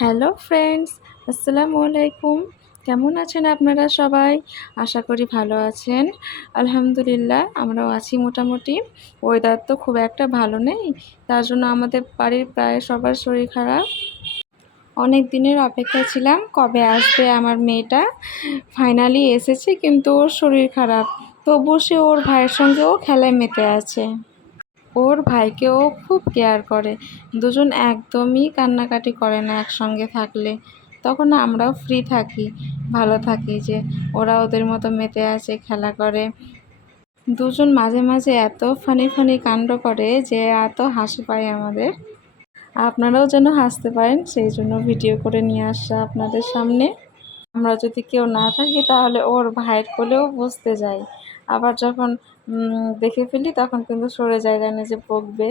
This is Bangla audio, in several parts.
হ্যালো ফ্রেন্ডস, আসসালামু আলাইকুম। কেমন আছেন আপনারা সবাই? আশা করি ভালো আছেন। আলহামদুলিল্লাহ আমরাও আছি মোটামুটি। ওয়েদার তো খুব একটা ভালো নেই। তার জন্য আমাদের বাড়ির প্রায় সবার শরীর খারাপ। অনেক দিনের অপেক্ষায় ছিলাম কবে আসবে আমার মেয়েটা। ফাইনালি এসেছে কিন্তু ওর শরীর খারাপ। তবুও সে ওর ভাইয়ের সঙ্গেও খেলায় মেতে আছে। ওর ভাইকেও খুব কেয়ার করে। দুজন একদমই কান্নাকাটি করে না একসঙ্গে থাকলে। তখন আমরাও ফ্রি থাকি, ভালো থাকি যে ওরা ওদের মতো মেতে আছে, খেলা করে। দুজন মাঝে মাঝে এত ফানি ফানি কাণ্ড করে যে এত হাসি পায় আমাদের। আপনারাও যেন হাসতে পারেন সেই জন্য ভিডিও করে নিয়ে আসা আপনাদের সামনে। আমরা যদি কেউ না থাকি তাহলে ওর ভাইয়ের কোলেও বসতে যাই। আবার যখন দেখে ফেলি তখন কিন্তু সরে যায়, জানে যে বকবে।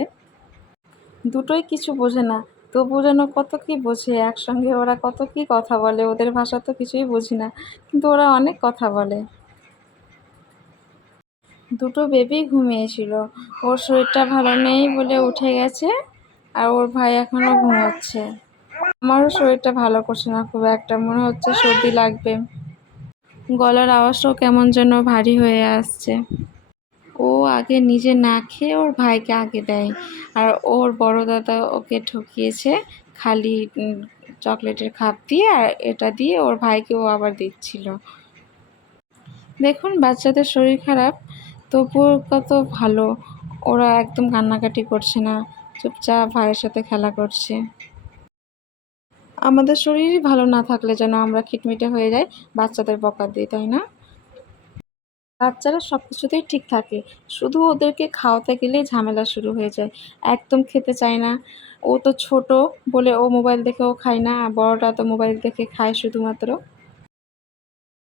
দুটোই কিছু বোঝে না, তবু যেন কত কী বোঝে। একসঙ্গে ওরা কত কী কথা বলে, ওদের ভাষা তো কিছুই বুঝি না, কিন্তু ওরা অনেক কথা বলে। দুটো বেবি ঘুমিয়েছিল, ওর শরীরটা ভালো নেই বলে উঠে গেছে, আর ওর ভাই এখনও ঘুমোচ্ছে। আমারও শরীরটা ভালো করছে না খুব একটা, মনে হচ্ছে সর্দি লাগবে। গলার আওয়াজটাও কেমন যেন ভারী হয়ে আসছে। ও আগে নিজে না খেয়ে ওর ভাইকে আগে দেয়, আর ওর বড় দাদা ওকে ঠকিয়েছে খালি চকলেটের খাপ দিয়ে, আর এটা দিয়ে ওর ভাইকে ও আবার দিচ্ছিল। দেখুন বাচ্চাদের শরীর খারাপ, তবুও কত ভালো। ওরা একদম কান্নাকাটি করছে না, চুপচাপ ভাইয়ের সাথে খেলা করছে। আমাদের শরীরই ভালো না থাকলে যেন আমরা খিটমিটে হয়ে যাই বাচ্চাদের বকা দিই, তাই না? বাচ্চারা সব কিছুতেই ঠিক থাকে, শুধু ওদেরকে খাওয়াতে গেলেই ঝামেলা শুরু হয়ে যায়। একদম খেতে চায় না। ও তো ছোট বলে ও মোবাইল দেখেও খায় না, আর বড়টা তো মোবাইল দেখে খায় শুধুমাত্র।